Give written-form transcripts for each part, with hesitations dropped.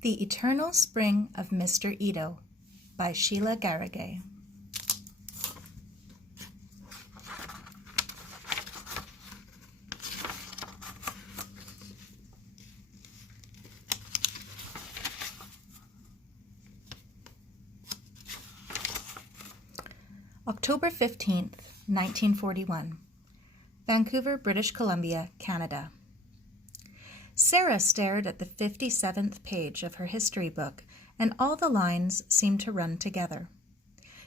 The Eternal Spring of Mr. Ito by Sheila Garrigue. October 15th, 1941. Vancouver, British Columbia, Canada. Sara stared at the 57th page of her history book, and all the lines seemed to run together.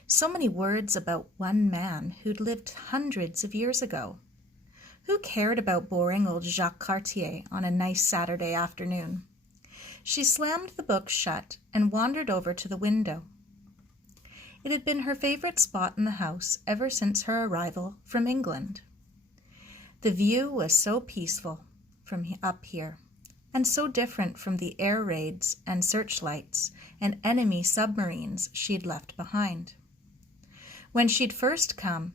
So many words about one man who'd lived hundreds of years ago. Who cared about boring old Jacques Cartier on a nice Saturday afternoon? She slammed the book shut and wandered over to the window. It had been her favorite spot in the house ever since her arrival from England. The view was so peaceful from up here, and so different from the air raids and searchlights and enemy submarines she'd left behind. When she'd first come,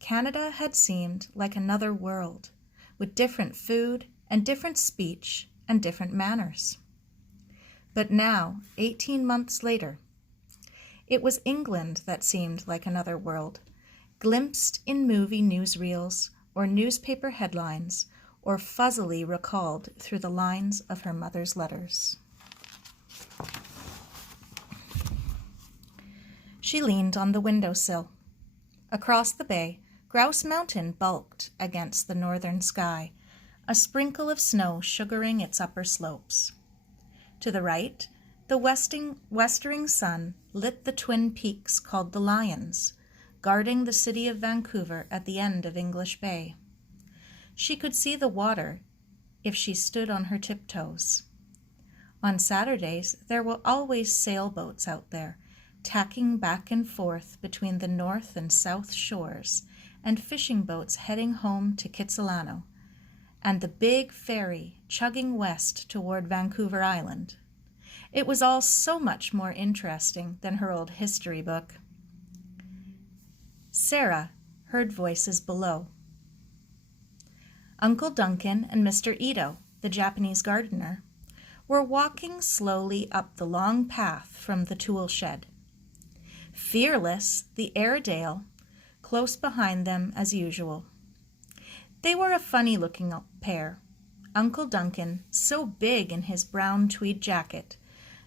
Canada had seemed like another world, with different food and different speech and different manners. But now, 18 months later, it was England that seemed like another world, glimpsed in movie newsreels or newspaper headlines, or fuzzily recalled through the lines of her mother's letters. She leaned on the windowsill. Across the bay, Grouse Mountain bulked against the northern sky, a sprinkle of snow sugaring its upper slopes. To the right, the westering sun lit the twin peaks called the Lions, guarding the city of Vancouver at the end of English Bay. She could see the water if she stood on her tiptoes. On Saturdays, there were always sailboats out there, tacking back and forth between the north and south shores, and fishing boats heading home to Kitsilano, and the big ferry chugging west toward Vancouver Island. It was all so much more interesting than her old history book. Sara heard voices below. Uncle Duncan and Mr. Ito, the Japanese gardener, were walking slowly up the long path from the tool shed. Fearless, the Airedale, close behind them as usual. They were a funny-looking pair. Uncle Duncan, so big in his brown tweed jacket,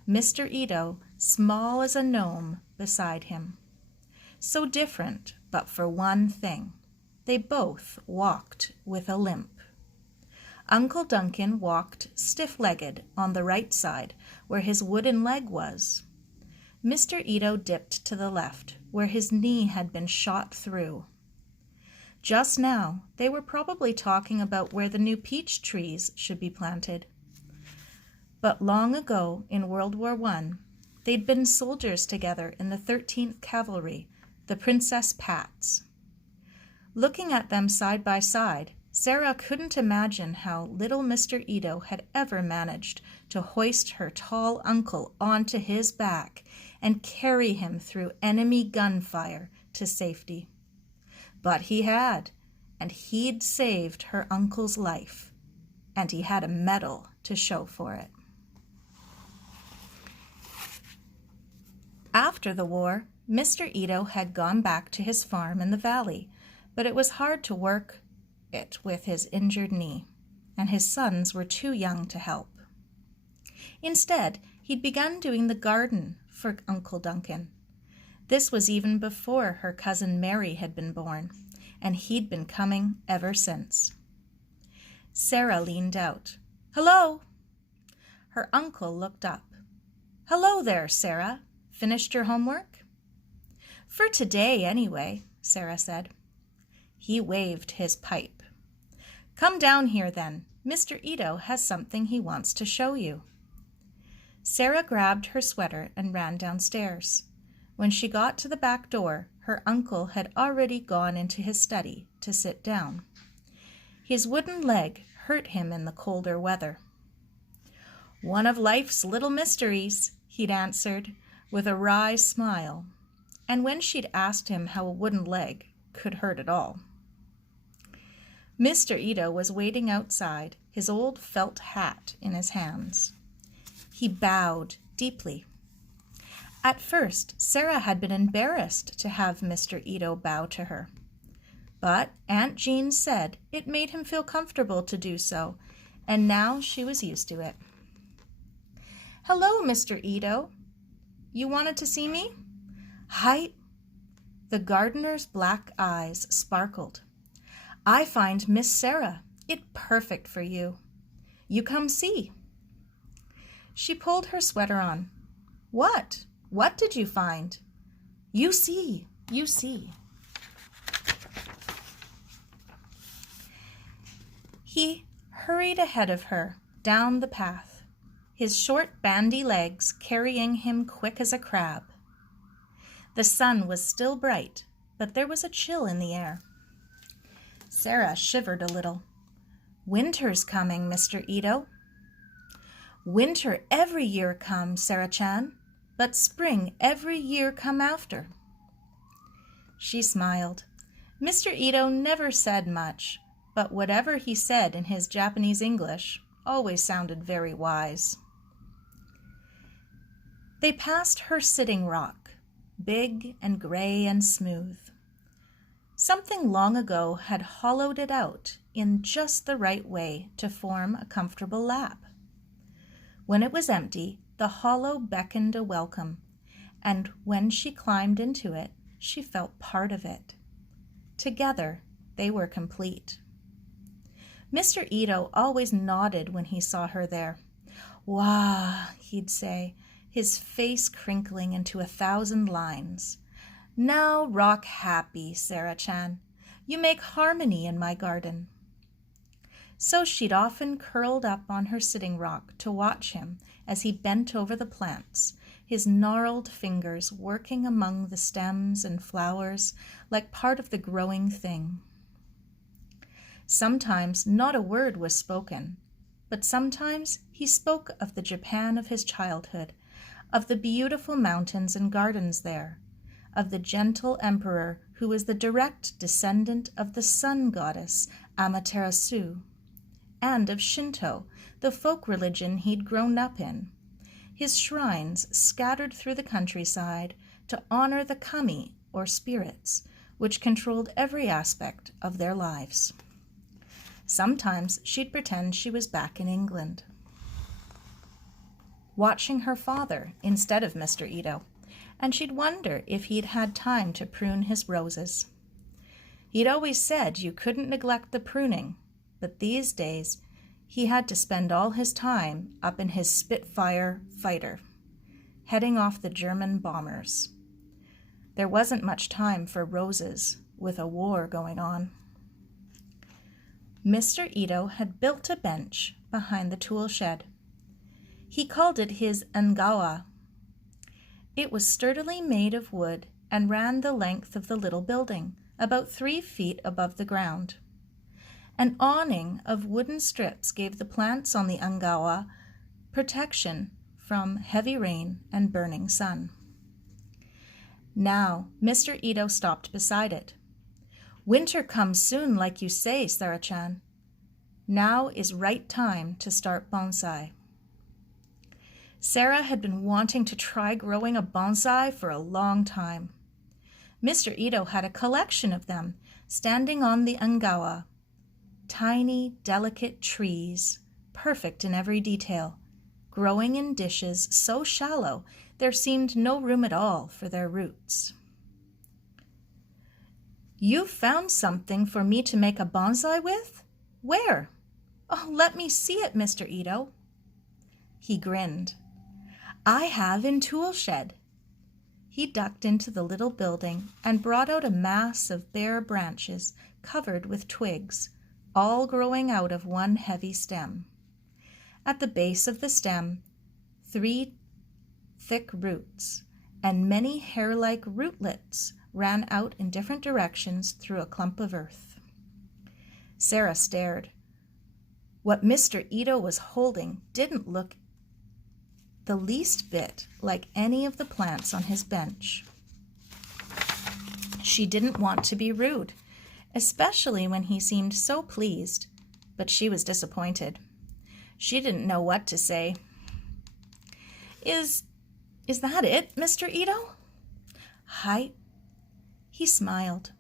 Mr. Ito, small as a gnome, beside him. So different, but for one thing. They both walked with a limp. Uncle Duncan walked stiff-legged on the right side, where his wooden leg was. Mr. Ito dipped to the left, where his knee had been shot through. Just now, they were probably talking about where the new peach trees should be planted. But long ago, in World War I, they'd been soldiers together in the 13th Cavalry, the Princess Pats. Looking at them side by side, Sara couldn't imagine how little Mr. Ito had ever managed to hoist her tall uncle onto his back and carry him through enemy gunfire to safety. But he had, and he'd saved her uncle's life, and he had a medal to show for it. After the war, Mr. Ito had gone back to his farm in the valley, but it was hard to work it with his injured knee, and his sons were too young to help. Instead, he'd begun doing the garden for Uncle Duncan. This was even before her cousin Mary had been born, and he'd been coming ever since. Sara leaned out. "Hello!" Her uncle looked up. "Hello there, Sara. Finished your homework?" "For today, anyway," Sara said. He waved his pipe. "Come down here, then. Mr. Ito has something he wants to show you." Sara grabbed her sweater and ran downstairs. When she got to the back door, her uncle had already gone into his study to sit down. His wooden leg hurt him in the colder weather. "One of life's little mysteries," he'd answered, with a wry smile, and when she'd asked him how a wooden leg could hurt at all. Mr. Ito was waiting outside, his old felt hat in his hands. He bowed deeply. At first, Sara had been embarrassed to have Mr. Ito bow to her. But Aunt Jean said it made him feel comfortable to do so, and now she was used to it. "Hello, Mr. Ito. You wanted to see me?" "Hi." The gardener's black eyes sparkled. "I find Miss Sara. It perfect for you. You come see." She pulled her sweater on. "What? What did you find?" You see. He hurried ahead of her down the path, his short bandy legs carrying him quick as a crab. The sun was still bright, but there was a chill in the air. Sara shivered a little. "Winter's coming, Mr. Ito." "Winter every year come, Sara-chan, but spring every year come after." She smiled. Mr. Ito never said much, but whatever he said in his Japanese English always sounded very wise. They passed her sitting rock, big and gray and smooth. Something long ago had hollowed it out in just the right way to form a comfortable lap. When it was empty, the hollow beckoned a welcome, and when she climbed into it, she felt part of it. Together, they were complete. Mr. Ito always nodded when he saw her there. "Wah," he'd say, his face crinkling into 1,000 lines. "Now rock happy, Sara-chan. You make harmony in my garden." So she'd often curled up on her sitting rock to watch him as he bent over the plants, his gnarled fingers working among the stems and flowers like part of the growing thing. Sometimes not a word was spoken, but sometimes he spoke of the Japan of his childhood, of the beautiful mountains and gardens there, of the gentle emperor who was the direct descendant of the sun goddess Amaterasu, and of Shinto, the folk religion he'd grown up in, his shrines scattered through the countryside to honor the kami, or spirits, which controlled every aspect of their lives. Sometimes she'd pretend she was back in England, watching her father instead of Mr. Ito, and she'd wonder if he'd had time to prune his roses. He'd always said you couldn't neglect the pruning, but these days he had to spend all his time up in his Spitfire fighter, heading off the German bombers. There wasn't much time for roses with a war going on. Mr. Ito had built a bench behind the tool shed. He called it his angawa. It was sturdily made of wood and ran the length of the little building, about 3 feet above the ground. An awning of wooden strips gave the plants on the angawa protection from heavy rain and burning sun. Now Mr. Ito stopped beside it. "Winter comes soon, like you say, Sara-chan. Now is right time to start bonsai." Sara had been wanting to try growing a bonsai for a long time. Mr. Ito had a collection of them standing on the angawa. Tiny, delicate trees, perfect in every detail, growing in dishes so shallow there seemed no room at all for their roots. "You've found something for me to make a bonsai with? Where? Oh, let me see it, Mr. Ito." He grinned. "I have in tool shed." He ducked into the little building and brought out a mass of bare branches covered with twigs, all growing out of one heavy stem. At the base of the stem, 3 thick roots and many hair-like rootlets ran out in different directions through a clump of earth. Sara stared. What Mr. Ito was holding didn't look the least bit like any of the plants on his bench. She didn't want to be rude, especially when he seemed so pleased, but she was disappointed. She didn't know what to say. Is that it, Mr. Ito? Hi. He smiled.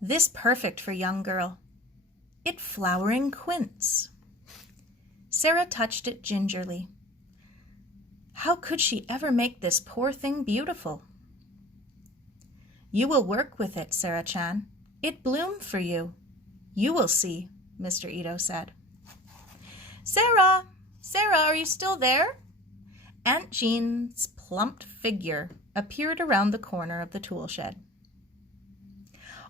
This perfect for young girl. It flowering quince. Sara touched it gingerly. How could she ever make this poor thing beautiful? You will work with it, Sara-chan. It bloomed for you. You will see, Mr. Ito said. Sara! Sara, are you still there? Aunt Jean's plump figure appeared around the corner of the tool shed.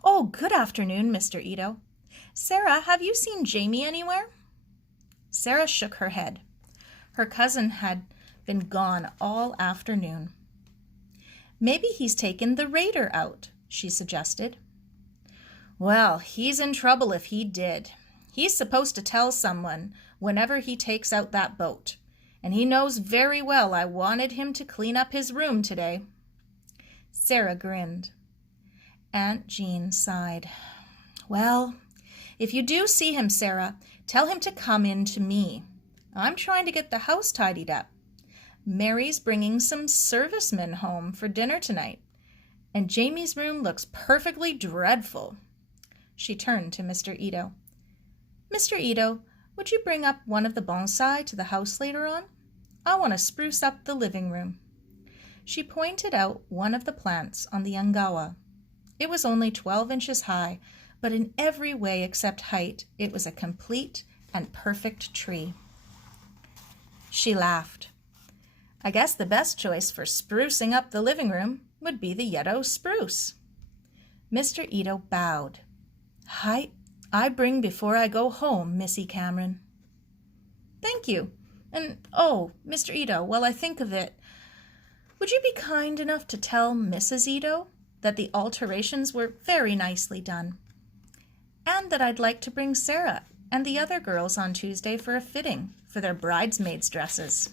Oh, good afternoon, Mr. Ito. Sara, have you seen Jamie anywhere? Sara shook her head. Her cousin had been gone all afternoon. Maybe he's taken the raider out, she suggested. Well, he's in trouble if he did. He's supposed to tell someone whenever he takes out that boat, and he knows very well I wanted him to clean up his room today. Sara grinned. Aunt Jean sighed. Well, if you do see him, Sara, tell him to come in to me. I'm trying to get the house tidied up. Mary's bringing some servicemen home for dinner tonight, and Jamie's room looks perfectly dreadful. She turned to Mr. Ito. Mr. Ito, would you bring up one of the bonsai to the house later on? I want to spruce up the living room. She pointed out one of the plants on the angawa. It was only 12 inches high, but in every way except height, it was a complete and perfect tree. She laughed. I guess the best choice for sprucing up the living room would be the yellow spruce. Mr. Ito bowed. I bring before I go home, Missy Cameron. Thank you. And, oh, Mr. Ito, while I think of it, would you be kind enough to tell Mrs. Ito that the alterations were very nicely done, and that I'd like to bring Sara and the other girls on Tuesday for a fitting for their bridesmaids' dresses.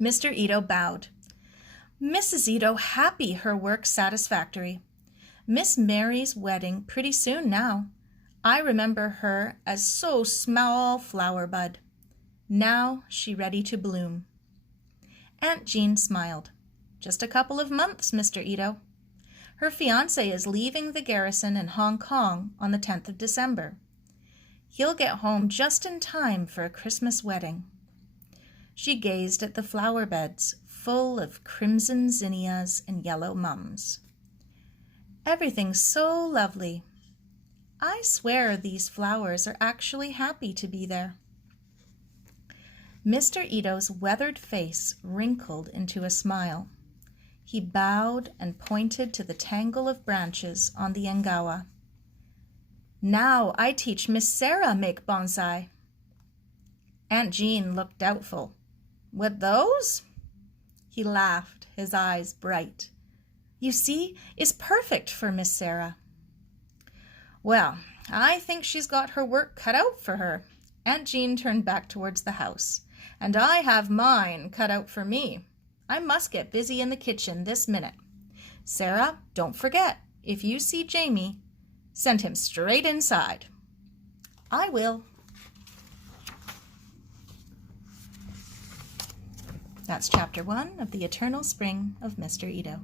Mr. Ito bowed. Mrs. Ito happy her work satisfactory. Miss Mary's wedding pretty soon now. I remember her as so small flower bud. Now she ready to bloom. Aunt Jean smiled. Just a couple of months, Mr. Ito. Her fiancé is leaving the garrison in Hong Kong on the 10th of December. He'll get home just in time for a Christmas wedding. She gazed at the flower beds full of crimson zinnias and yellow mums. Everything's so lovely. I swear these flowers are actually happy to be there. Mr. Ito's weathered face wrinkled into a smile. He bowed and pointed to the tangle of branches on the angawa. Now I teach Miss Sara make bonsai. Aunt Jean looked doubtful. With those? He laughed, his eyes bright. You see, it's perfect for Miss Sara. Well, I think she's got her work cut out for her. Aunt Jean turned back towards the house. And I have mine cut out for me. I must get busy in the kitchen this minute. Sara, don't forget, if you see Jamie, send him straight inside. I will. That's Chapter 1 of The Eternal Spring of Mr. Ito.